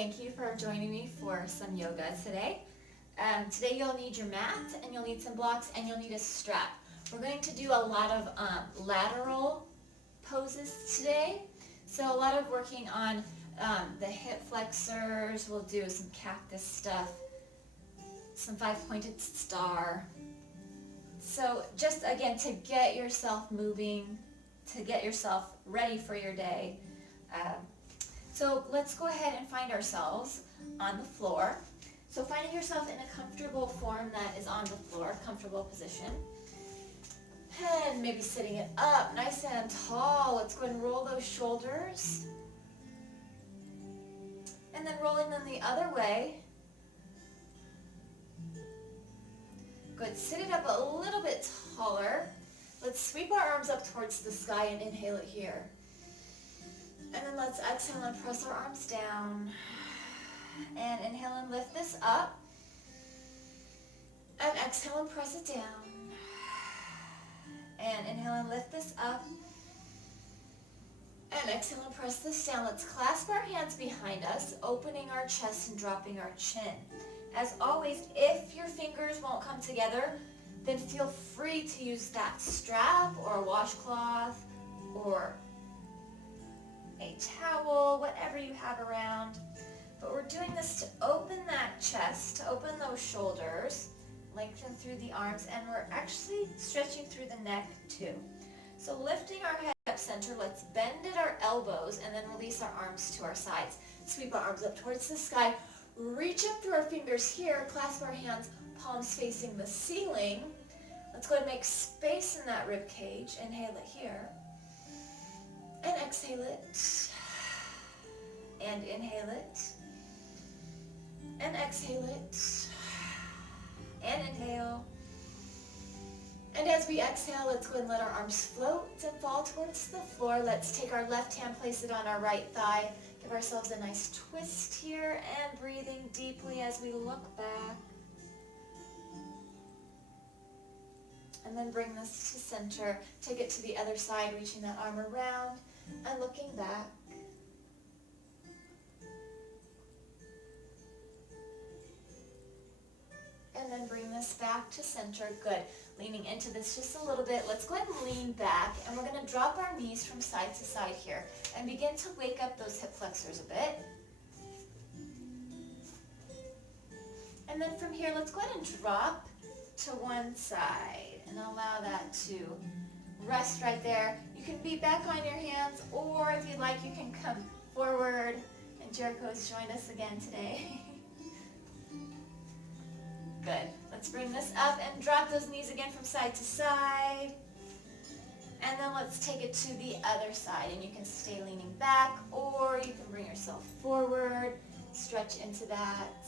thank you for joining me for some yoga today. Today you'll need your mat, and you'll need some blocks, and you'll need a strap. We're going to do a lot of lateral poses today. So a lot of working on the hip flexors. We'll do some cactus stuff, some five-pointed star. So just again, to get yourself moving, to get yourself ready for your day. So let's go ahead and find ourselves on the floor. So finding yourself in a comfortable form that is on the floor, comfortable position. And maybe sitting it up nice and tall. Let's go ahead and roll those shoulders. And then rolling them the other way. Good, sit it up a little bit taller. Let's sweep our arms up towards the sky and inhale it here. And then let's exhale and press our arms down. And inhale and lift this up. And exhale and press it down. And inhale and lift this up. And exhale and press this down. Let's clasp our hands behind us, opening our chest and dropping our chin. As always, if your fingers won't come together, then feel free to use that strap or a washcloth or a towel, whatever you have around. But we're doing this to open that chest, to open those shoulders, lengthen through the arms, and we're actually stretching through the neck too. So lifting our head up center, let's bend at our elbows and then release our arms to our sides. Sweep our arms up towards the sky, reach up through our fingers here, clasp our hands, palms facing the ceiling. Let's go ahead and make space in that rib cage. Inhale it here. And exhale it. And inhale it. And exhale it. And inhale. And as we exhale, let's go ahead and let our arms float and fall towards the floor. Let's take our left hand, place it on our right thigh. Give ourselves a nice twist here and breathing deeply as we look back. And then bring this to center. Take it to the other side, reaching that arm around and looking back. And then bring this back to center. Good. Leaning into this just a little bit. Let's go ahead and lean back, and we're going to drop our knees from side to side here and begin to wake up those hip flexors a bit. And then from here, let's go ahead and drop to one side and allow that to rest right there. You can be back on your hands, or if you'd like, you can come forward, and Jericho's joined us again today. Good. Let's bring this up and drop those knees again from side to side. And then let's take it to the other side, and you can stay leaning back, or you can bring yourself forward, stretch into that.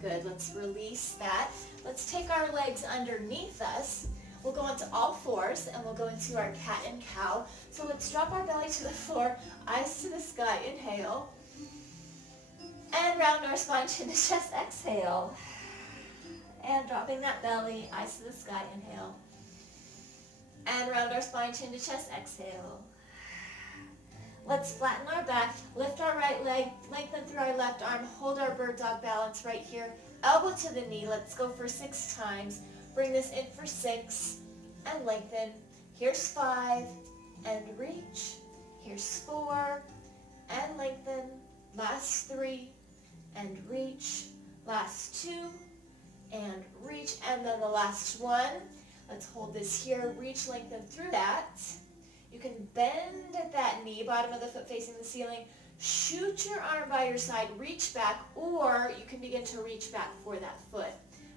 Good, let's release that. Let's take our legs underneath us. We'll go into all fours, and we'll go into our cat and cow. So let's drop our belly to the floor, eyes to the sky, inhale. And round our spine, chin to chest, exhale. And dropping that belly, eyes to the sky, inhale. And round our spine, chin to chest, exhale. Let's flatten our back, lift our right leg, lengthen through our left arm, hold our bird dog balance right here. Elbow to the knee, let's go for 6 times. Bring this in for 6 and lengthen. Here's 5 and reach. Here's 4 and lengthen. Last 3 and reach. Last 2 and reach. And then the last one. Let's hold this here. Reach, lengthen through that. You can bend at that knee, bottom of the foot facing the ceiling. Shoot your arm by your side, reach back, or you can begin to reach back for that foot.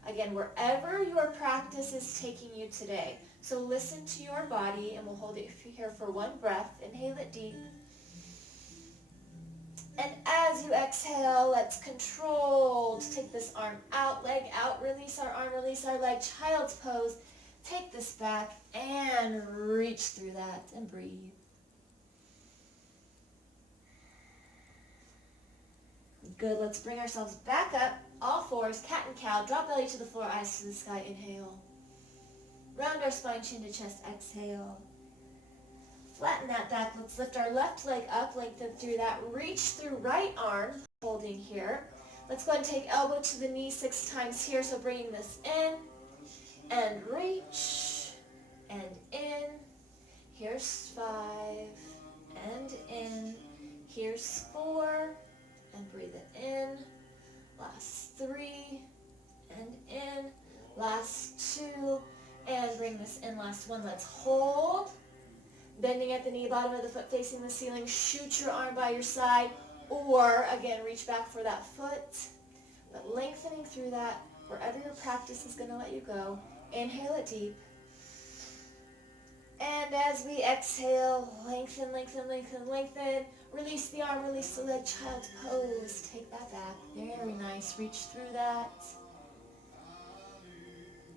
Again, wherever your practice is taking you today. So listen to your body, and we'll hold it here for 1 breath. Inhale it deep. And as you exhale, let's control to take this arm out, leg out, release our arm, release our leg, child's pose. Take this back and reach through that and breathe. Good, let's bring ourselves back up, all fours, cat and cow, drop belly to the floor, eyes to the sky, inhale. Round our spine, chin to chest, exhale. Flatten that back. Let's lift our left leg up, lengthen through that. Reach through right arm, holding here. Let's go ahead and take elbow to the knee 6 times here. So bringing this in and reach and in. Here's 5 and in. Here's 4 and breathe it in. Last 3 and in. Last 2 and bring this in. Last 1. Let's hold. Bending at the knee, bottom of the foot facing the ceiling. Shoot your arm by your side, or again, reach back for that foot. But lengthening through that, wherever your practice is going to let you go. Inhale it deep. And as we exhale, lengthen, lengthen, lengthen, lengthen. Release the arm, release the leg, child's pose. Take that back. Very nice. Reach through that.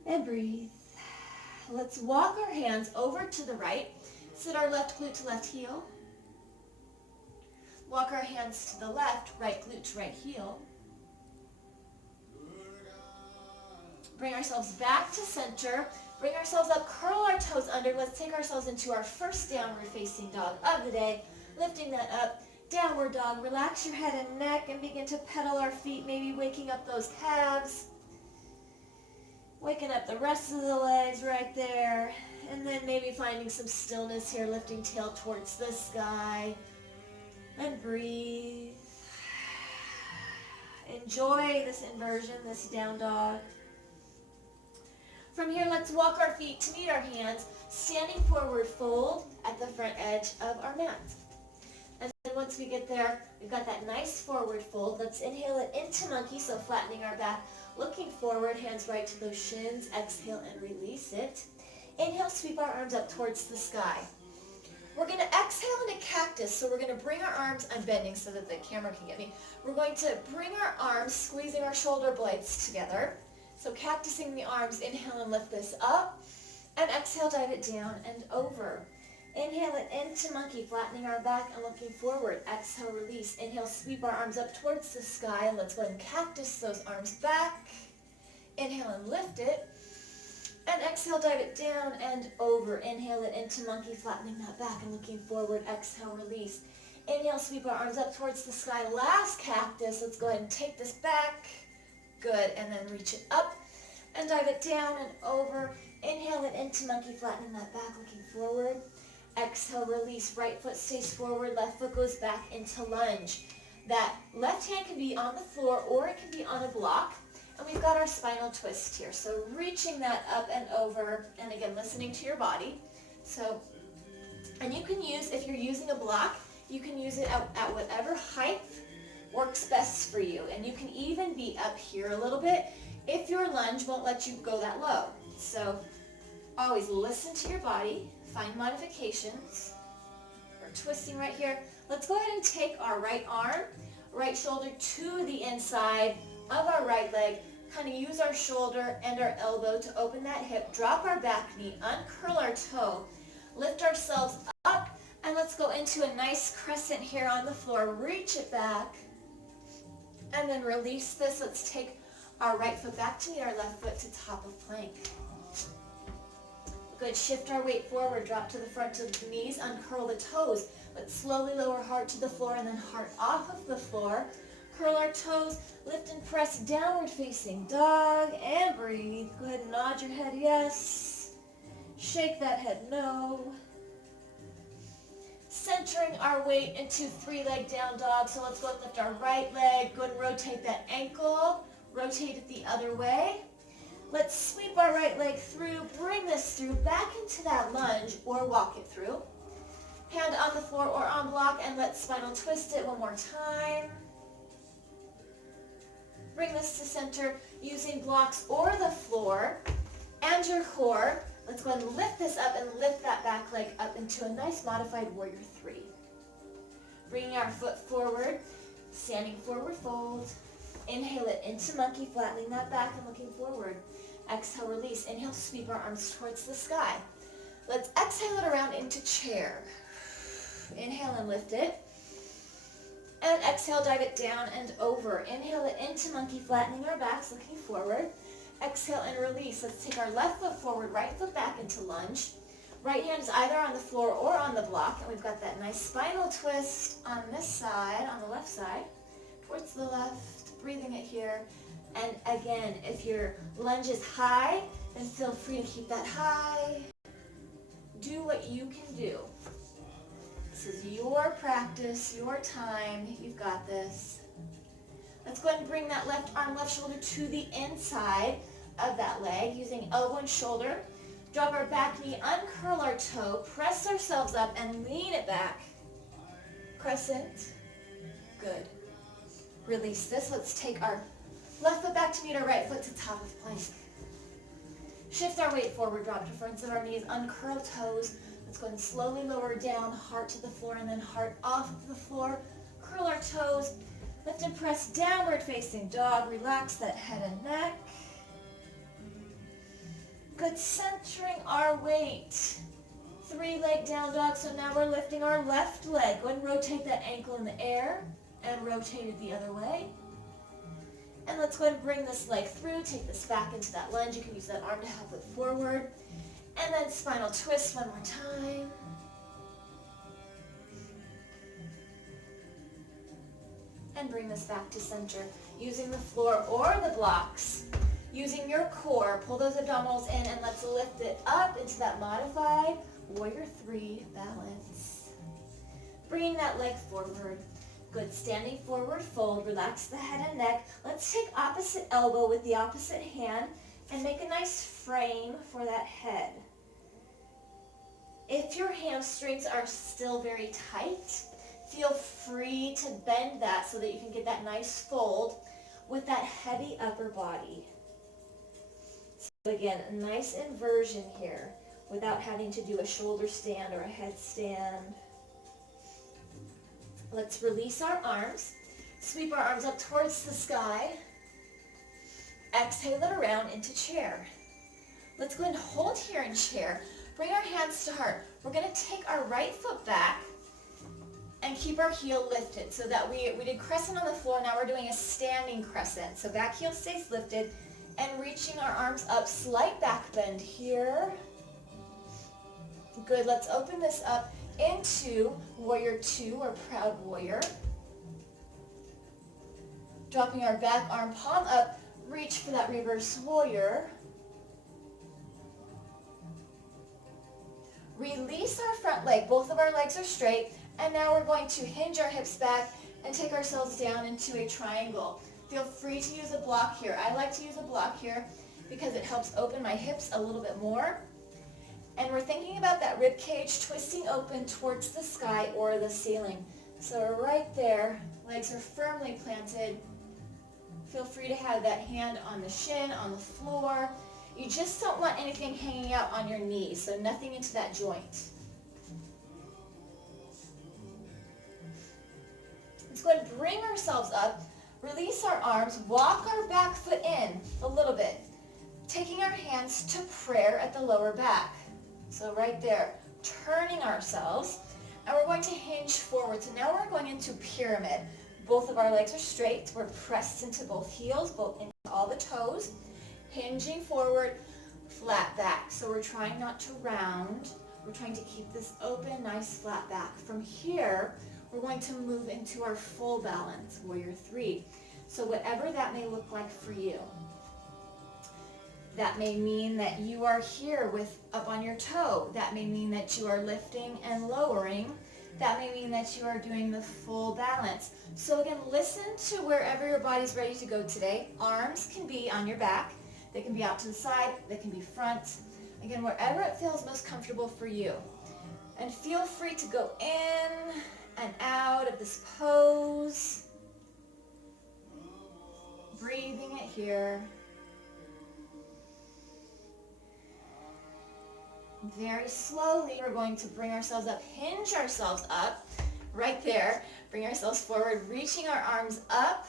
And breathe. Let's walk our hands over to the right. Sit our left glute to left heel. Walk our hands to the left, right glute to right heel. Bring ourselves back to center. Bring ourselves up, curl our toes under. Let's take ourselves into our first downward facing dog of the day. Lifting that up, downward dog. Relax your head and neck and begin to pedal our feet, maybe waking up those calves. Waking up the rest of the legs right there. And then maybe finding some stillness here, lifting tail towards the sky. And breathe. Enjoy this inversion, this down dog. From here, let's walk our feet to meet our hands, standing forward fold at the front edge of our mat. And then once we get there, we've got that nice forward fold. Let's inhale it into monkey, so flattening our back, looking forward, hands right to those shins. Exhale and release it. Inhale, sweep our arms up towards the sky. We're going to exhale into cactus, so we're going to bring our arms, I'm bending so that the camera can get me. We're going to bring our arms, squeezing our shoulder blades together. So cactusing the arms, inhale and lift this up, and exhale, dive it down and over. Inhale it into monkey, flattening our back and looking forward. Exhale, release. Inhale, sweep our arms up towards the sky, and let's go ahead and cactus those arms back. Inhale and lift it. And exhale, dive it down and over. Inhale it into monkey, flattening that back and looking forward. Exhale, release. Inhale, sweep our arms up towards the sky. Last cactus. Let's go ahead and take this back. Good. And then reach it up and dive it down and over. Inhale it into monkey, flattening that back, looking forward. Exhale, release. Right foot stays forward. Left foot goes back into lunge. That left hand can be on the floor or it can be on a block. And we've got our spinal twist here. So reaching that up and over, and again, listening to your body. So, and you can use, if you're using a block, you can use it at whatever height works best for you. And you can even be up here a little bit if your lunge won't let you go that low. So always listen to your body, find modifications. We're twisting right here. Let's go ahead and take our right arm, right shoulder to the inside of our right leg, kind of use our shoulder and our elbow to open that hip, drop our back knee, uncurl our toe, lift ourselves up, and let's go into a nice crescent here on the floor. Reach it back, and then release this. Let's take our right foot back to meet our left foot to top of plank. Good, shift our weight forward, drop to the front of the knees, uncurl the toes, but slowly lower heart to the floor and then heart off of the floor. Curl our toes, lift and press, downward facing dog, and breathe. Go ahead and nod your head yes. Shake that head no. Centering our weight into 3-leg down dog. So let's go and lift our right leg. Go ahead and rotate that ankle. Rotate it the other way. Let's sweep our right leg through, bring this through, back into that lunge, or walk it through. Hand on the floor or on block, and let's spinal twist it one more time. Bring this to center using blocks or the floor and your core. Let's go ahead and lift this up and lift that back leg up into a nice modified warrior 3. Bringing our foot forward, standing forward fold. Inhale it into monkey, flattening that back and looking forward. Exhale, release. Inhale, sweep our arms towards the sky. Let's exhale it around into chair. Inhale and lift it. And exhale, dive it down and over. Inhale it into monkey, flattening our backs, looking forward. Exhale and release. Let's take our left foot forward, right foot back into lunge. Right hand is either on the floor or on the block, and we've got that nice spinal twist on this side, on the left side, towards the left, breathing it here. And again, if your lunge is high, then feel free to keep that high. Do what you can do. This is your practice, your time. You've got this. Let's go ahead and bring that left arm, left shoulder to the inside of that leg using elbow and shoulder. Drop our back knee, uncurl our toe, press ourselves up and lean it back. Crescent. Good. Release this. Let's take our left foot back to meet our right foot to top of plank. Shift our weight forward, drop to fronts of our knees, uncurl toes. Let's go ahead and slowly lower down, heart to the floor, and then heart off of the floor. Curl our toes, lift and press downward facing dog. Relax that head and neck. Good, centering our weight. 3-leg down dog, so now we're lifting our left leg. Go ahead and rotate that ankle in the air and rotate it the other way. And let's go ahead and bring this leg through, take this back into that lunge. You can use that arm to help it forward. And then spinal twist one more time. And bring this back to center, using the floor or the blocks. Using your core, pull those abdominals in and let's lift it up into that modified warrior 3 balance. Bringing that leg forward. Good, standing forward fold, relax the head and neck. Let's take opposite elbow with the opposite hand and make a nice frame for that head. If your hamstrings are still very tight, feel free to bend that so that you can get that nice fold with that heavy upper body. So again, a nice inversion here without having to do a shoulder stand or a headstand. Let's release our arms, sweep our arms up towards the sky, exhale it around into chair. Let's go ahead and hold here in chair. Bring our hands to heart. We're going to take our right foot back and keep our heel lifted so that we did crescent on the floor. Now we're doing a standing crescent. So back heel stays lifted and reaching our arms up, slight back bend here. Good, let's open this up into warrior 2 or proud warrior. Dropping our back arm palm up, reach for that reverse warrior. Release our front leg, both of our legs are straight, and now we're going to hinge our hips back and take ourselves down into a triangle. Feel free to use a block here. I like to use a block here because it helps open my hips a little bit more. And we're thinking about that rib cage twisting open towards the sky or the ceiling. So we're right there, legs are firmly planted. Feel free to have that hand on the shin, on the floor. You just don't want anything hanging out on your knees, so nothing into that joint. Let's go ahead and bring ourselves up, release our arms, walk our back foot in a little bit, taking our hands to prayer at the lower back. So right there, turning ourselves, and we're going to hinge forward. So now we're going into pyramid. Both of our legs are straight. We're pressed into both heels, both into all the toes, hinging forward, flat back. So we're trying not to round. We're trying to keep this open, nice flat back. From here, we're going to move into our full balance, warrior 3. So whatever that may look like for you. That may mean that you are here with up on your toe. That may mean that you are lifting and lowering. That may mean that you are doing the full balance. So again, listen to wherever your body's ready to go today. Arms can be on your back. They can be out to the side. They can be front. Again, wherever it feels most comfortable for you. And feel free to go in and out of this pose. Breathing it here. Very slowly, we're going to bring ourselves up, hinge ourselves up, right there. Bring ourselves forward, reaching our arms up.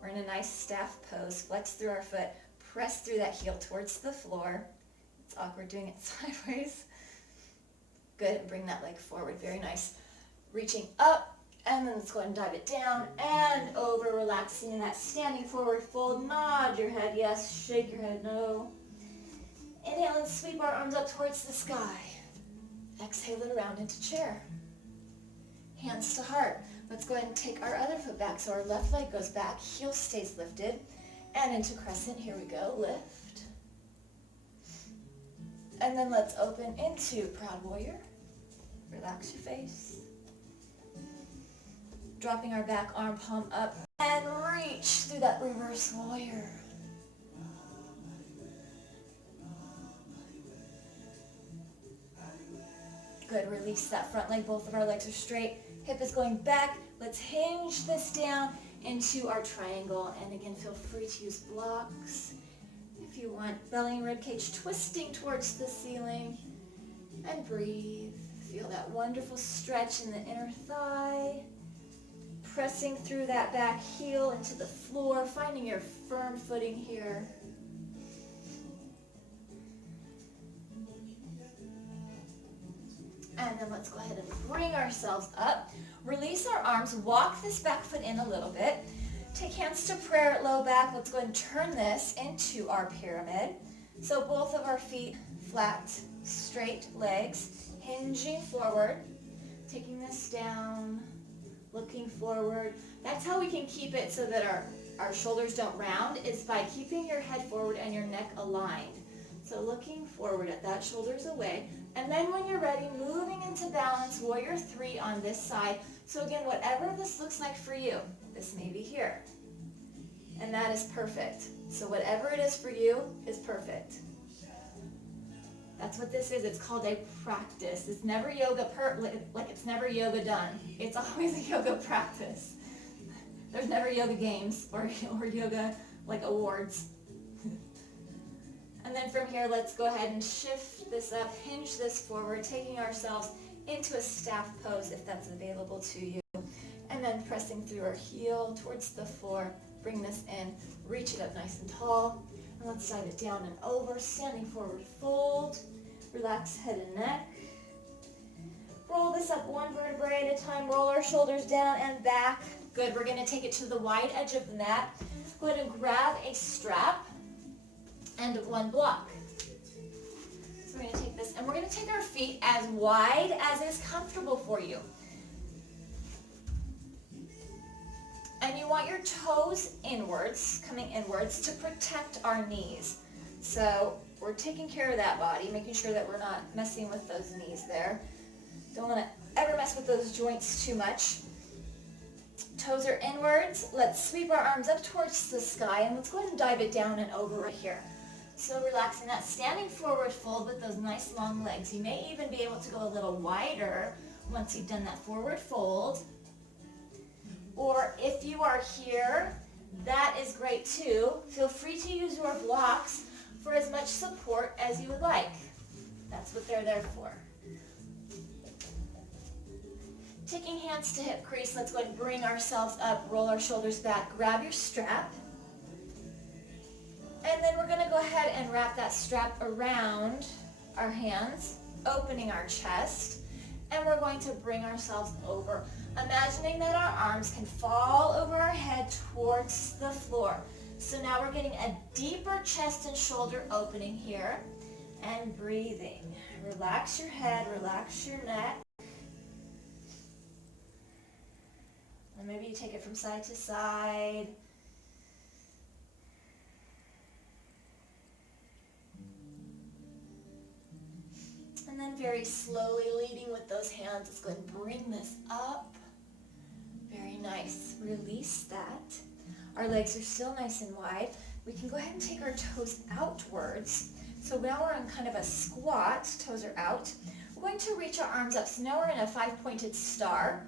We're in a nice staff pose. Flex through our foot, press through that heel towards the floor. It's awkward doing it sideways. Good, bring that leg forward, very nice. Reaching up, and then let's go ahead and dive it down and over, relaxing in that standing forward fold. Nod your head, yes. Shake your head, no. Inhale and sweep our arms up towards the sky. exhale it around into chair. Hands to heart. Let's go ahead and take our other foot back. So our left leg goes back, heel stays lifted, and into crescent. Here we go, lift. And then let's open into proud warrior. Relax your face. Dropping our back arm palm up and reach through that reverse warrior. Good, release that front leg. Both of our legs are straight. Hip is going back. Let's hinge this down into our triangle. And again, feel free to use blocks. If you want, belly and ribcage twisting towards the ceiling. And breathe. Feel that wonderful stretch in the inner thigh. Pressing through that back heel into the floor, finding your firm footing here. And then let's go ahead and bring ourselves up. Release our arms, walk this back foot in a little bit. Take hands to prayer at low back. Let's go ahead and turn this into our pyramid. So both of our feet flat, straight legs, hinging forward. Taking this down, looking forward. That's how we can keep it so that our shoulders don't round, is by keeping your head forward and your neck aligned. So looking forward at that, shoulders away. And then when you're ready, moving into balance, warrior 3 on this side. So again, whatever this looks like for you, this may be here. And that is perfect. So whatever it is for you is perfect. That's what this is. It's called a practice. It's never yoga, like it's never yoga done. It's always a yoga practice. There's never yoga games or yoga like awards. And then from here, let's go ahead and shift this up, hinge this forward, taking ourselves into a staff pose if that's available to you. And then pressing through our heel towards the floor, bring this in, reach it up nice and tall. And let's slide it down and over, standing forward, fold, relax head and neck. Roll this up one vertebrae at a time, roll our shoulders down and back. Good, we're gonna take it to the wide edge of the mat. Go ahead and grab a strap and one block. So we're gonna take this and we're gonna take our feet as wide as is comfortable for you. And you want your toes inwards, coming inwards to protect our knees. So we're taking care of that body, making sure that we're not messing with those knees there. Don't want to ever mess with those joints too much. Toes are inwards. Let's sweep our arms up towards the sky and let's go ahead and dive it down and over right here. So relaxing that, standing forward fold with those nice long legs. You may even be able to go a little wider once you've done that forward fold. Or if you are here, that is great too. Feel free to use your blocks for as much support as you would like. That's what they're there for. Taking hands to hip crease, let's go ahead and bring ourselves up, roll our shoulders back, grab your strap. And then we're going to go ahead and wrap that strap around our hands, opening our chest. And we're going to bring ourselves over, imagining that our arms can fall over our head towards the floor. So now we're getting a deeper chest and shoulder opening here. And breathing. Relax your head, relax your neck. And maybe you take it from side to side. And then very slowly leading with those hands, let's go ahead and bring this up. Very nice. Release that. Our legs are still nice and wide. We can go ahead and take our toes outwards. So now we're in kind of a squat. Toes are out. We're going to reach our arms up. So now we're in a 5-pointed star.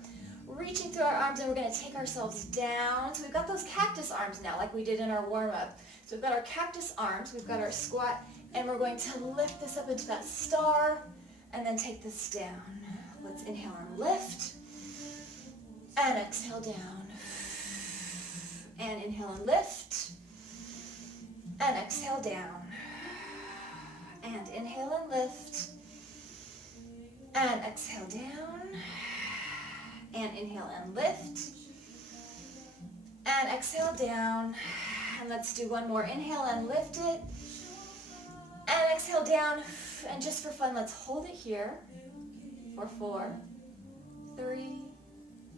Reaching through our arms and we're going to take ourselves down. So we've got those cactus arms now like we did in our warm-up. So we've got our cactus arms, we've got our squat, and we're going to lift this up into that star and then take this down. Let's inhale and lift and exhale down. And inhale and lift and exhale down. And inhale and lift and exhale down. And inhale and lift and exhale down. And let's do one more. Inhale and lift it and exhale down. And just for fun, let's hold it here for 4, 3,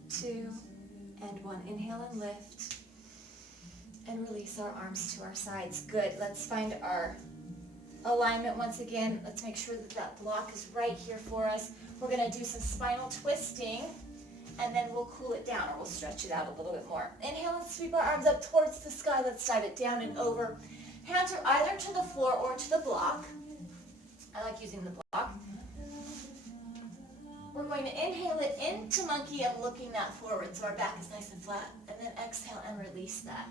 2, and 1. Inhale and lift. And release our arms to our sides. Good. Let's find our alignment once again. Let's make sure that that block is right here for us. We're going to do some spinal twisting, and then we'll cool it down, or we'll stretch it out a little bit more. Inhale and sweep our arms up towards the sky. Let's dive it down and over. Hands are either to the floor or to the block. I like using the block. We're going to inhale it into monkey and looking that forward so our back is nice and flat. And then exhale and release that.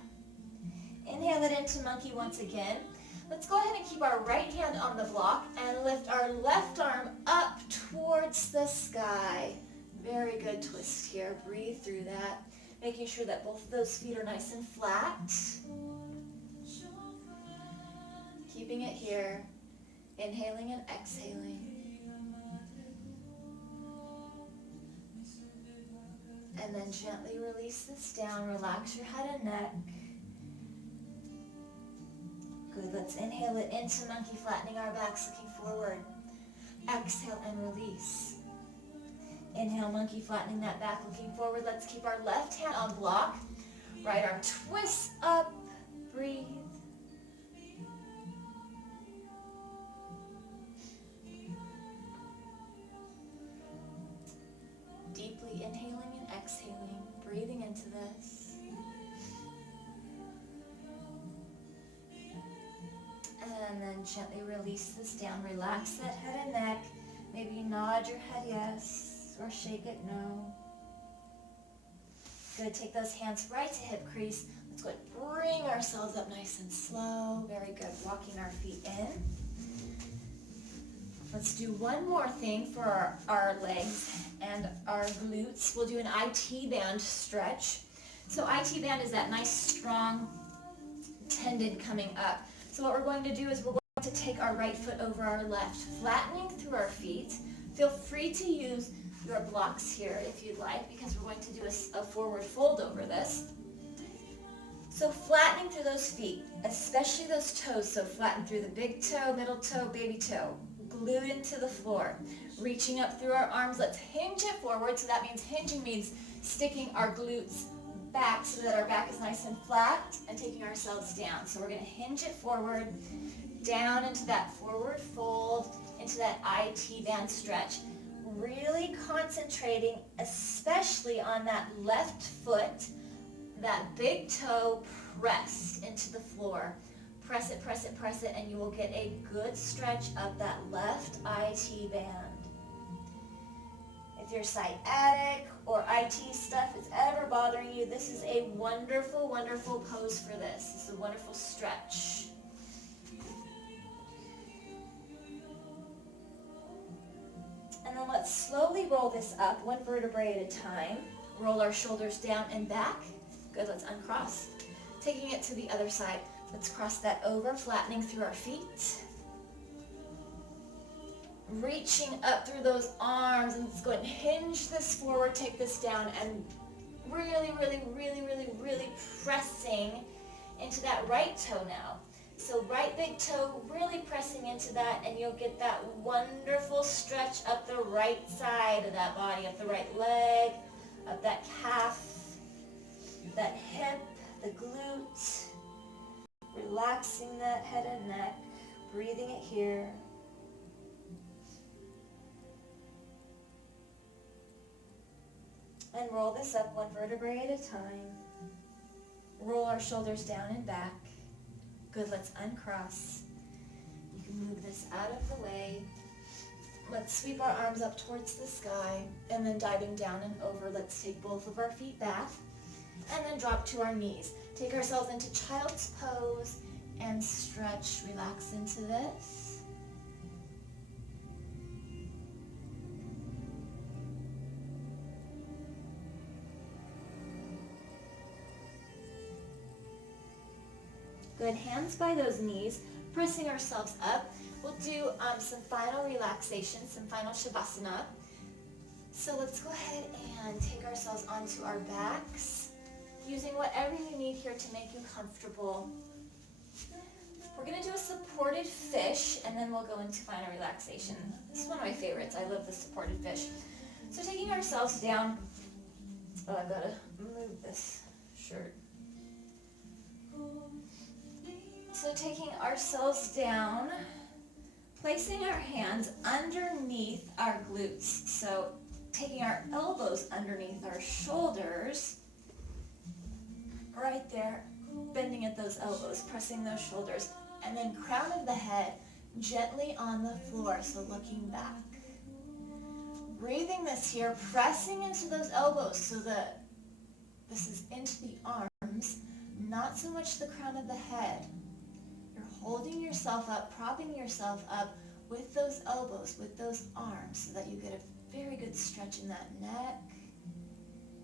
Inhale it into monkey once again. Let's go ahead and keep our right hand on the block and lift our left arm up towards the sky. Very good twist here. Breathe through that. Making sure that both of those feet are nice and flat. Keeping it here. Inhaling and exhaling. And then gently release this down. Relax your head and neck. Good. Let's inhale it into monkey, flattening our backs, looking forward. Exhale and release. Inhale, monkey, flattening that back, looking forward. Let's keep our left hand on block. Right arm twists up. Breathe. Deeply inhaling and exhaling, breathing into this. And then gently release this down. Relax that head and neck. Maybe nod your head yes, or shake it no. Good. Take those hands right to hip crease. Let's go ahead and bring ourselves up nice and slow. Very good. Walking our feet in. Let's do one more thing for our legs and our glutes. We'll do an IT band stretch. So IT band is that nice strong tendon coming up. So what we're going to do is we're going to take our right foot over our left, flattening through our feet. Feel free to use your blocks here if you'd like, because we're going to do a forward fold over this. So flattening through those feet, especially those toes. So flatten through the big toe, middle toe, baby toe. Glued into the floor. Reaching up through our arms. Let's hinge it forward. So that means hinging means sticking our glutes back so that our back is nice and flat and taking ourselves down. So we're going to hinge it forward, down into that forward fold, into that IT band stretch. Really concentrating especially on that left foot, that big toe pressed into the floor. Press it, press it, press it, and you will get a good stretch of that left IT band. If your sciatic or IT stuff is ever bothering you, this is a wonderful, wonderful pose for this. This is a wonderful stretch. And then let's slowly roll this up, one vertebrae at a time. Roll our shoulders down and back. Good, let's uncross. Taking it to the other side. Let's cross that over, flattening through our feet. Reaching up through those arms, and let's go ahead and hinge this forward, take this down, and really, really, really, really, really pressing into that right toe now. So right big toe, really pressing into that, and you'll get that wonderful stretch up the right side of that body, up the right leg, up that calf, that hip, the glute. Relaxing that head and neck, breathing it here. And roll this up one vertebrae at a time. Roll our shoulders down and back. Good, let's uncross. You can move this out of the way. Let's sweep our arms up towards the sky, and then diving down and over, let's take both of our feet back, and then drop to our knees. Take ourselves into child's pose and stretch, relax into this. Good, hands by those knees, pressing ourselves up. We'll do some final relaxation, some final shavasana. So let's go ahead and take ourselves onto our backs, using whatever you need here to make you comfortable. We're going to do a supported fish, and then we'll go into final relaxation. This is one of my favorites. I love the supported fish. So taking ourselves down, oh, I've got to move this shirt. So taking ourselves down, placing our hands underneath our glutes. So taking our elbows underneath our shoulders, right there, bending at those elbows, pressing those shoulders, and then crown of the head gently on the floor, so looking back. Breathing this here, pressing into those elbows so that this is into the arms, not so much the crown of the head. You're holding yourself up, propping yourself up with those elbows, with those arms, so that you get a very good stretch in that neck,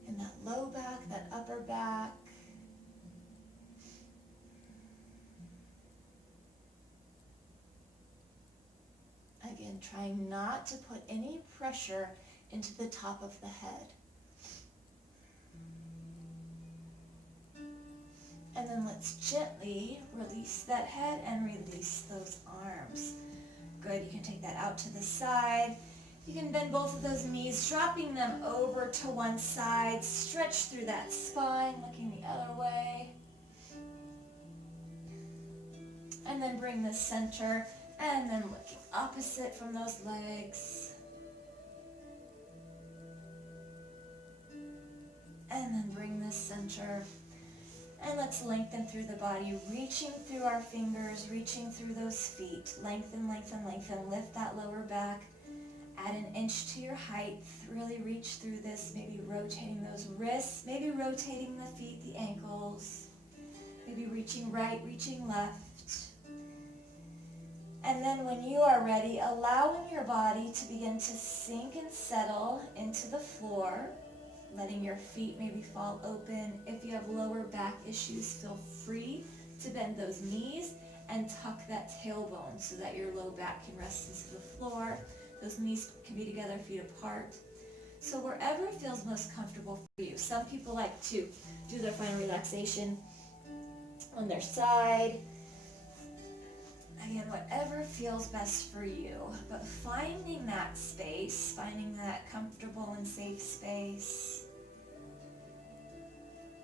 in that low back, that upper back. Again, trying not to put any pressure into the top of the head. And then let's gently release that head and release those arms. Good, you can take that out to the side. You can bend both of those knees, dropping them over to one side. Stretch through that spine, looking the other way. And then bring the center, and then looking opposite from those legs. And then bring the center. And let's lengthen through the body, reaching through our fingers, reaching through those feet. Lengthen, lengthen, lengthen. Lift that lower back. Add an inch to your height. Really reach through this, maybe rotating those wrists, maybe rotating the feet, the ankles. Maybe reaching right, reaching left. And then when you are ready, allowing your body to begin to sink and settle into the floor. Letting your feet maybe fall open. If you have lower back issues, feel free to bend those knees and tuck that tailbone so that your low back can rest into the floor. Those knees can be together, feet apart. So wherever it feels most comfortable for you. Some people like to do their final relaxation on their side. Again, whatever feels best for you. But finding that space, finding that comfortable and safe space,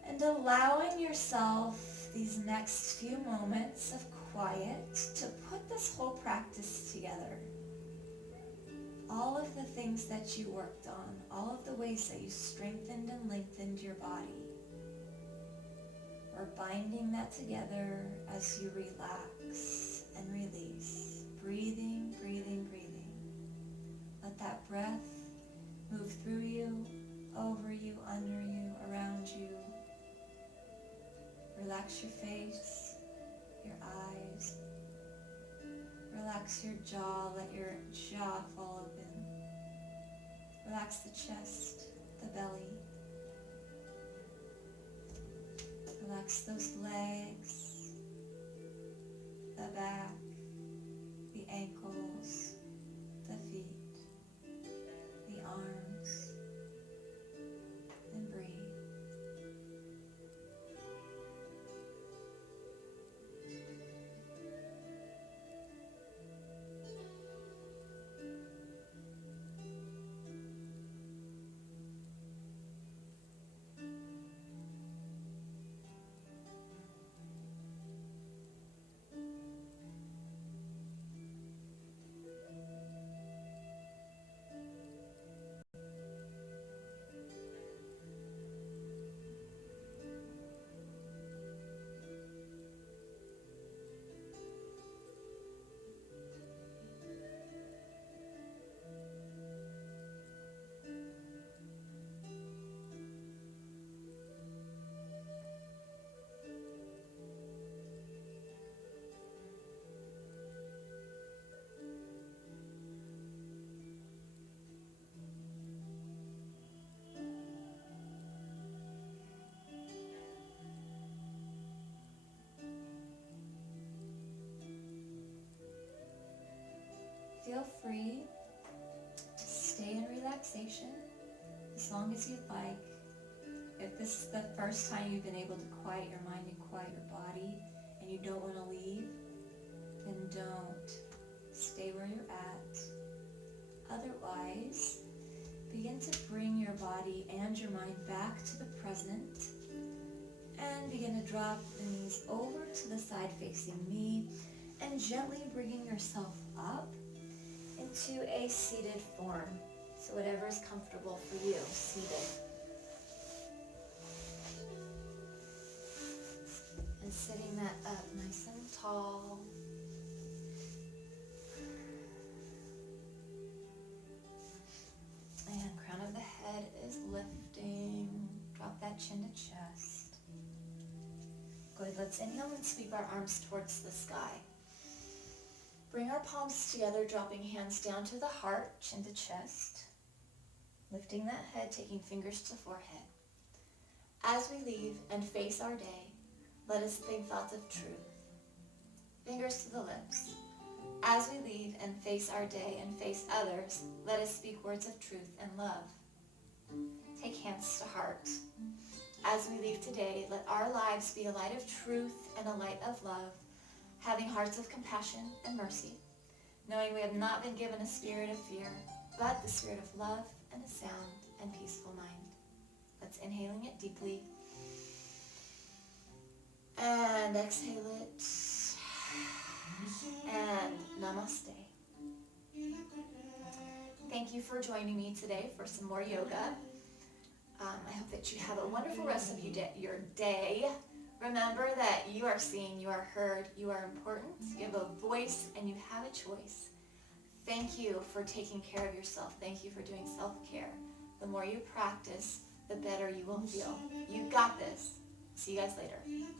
and allowing yourself these next few moments of quiet to put this whole practice together. All of the things that you worked on, all of the ways that you strengthened and lengthened your body. We're binding that together as you relax and release. Breathing, breathing, breathing. Let that breath move through you, over you, under you, around you. Relax your face, your eyes. Relax your jaw, let your jaw fall open. Relax the chest, the belly. Relax those legs, the back, the ankles, the feet, the arms, and breathe. Feel free to stay in relaxation as long as you'd like. If this is the first time you've been able to quiet your mind and quiet your body and you don't want to leave, then don't. Stay where you're at. Otherwise, begin to bring your body and your mind back to the present and begin to drop the knees over to the side facing me and gently bringing yourself up into a seated form. So whatever is comfortable for you, seated. And sitting that up nice and tall. And crown of the head is lifting. Drop that chin to chest. Good, let's inhale and sweep our arms towards the sky. Bring our palms together, dropping hands down to the heart, chin to chest. Lifting that head, taking fingers to forehead. As we leave and face our day, let us think thoughts of truth. Fingers to the lips. As we leave and face our day and face others, let us speak words of truth and love. Take hands to heart. As we leave today, let our lives be a light of truth and a light of love, having hearts of compassion and mercy, knowing we have not been given a spirit of fear, but the spirit of love and a sound and peaceful mind. Let's inhaling it deeply. And exhale it. And namaste. Thank you for joining me today for some more yoga. I hope that you have a wonderful rest of your day. Remember that you are seen, you are heard, you are important, you have a voice, and you have a choice. Thank you for taking care of yourself. Thank you for doing self-care. The more you practice, the better you will feel. You got this. See you guys later.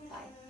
Bye.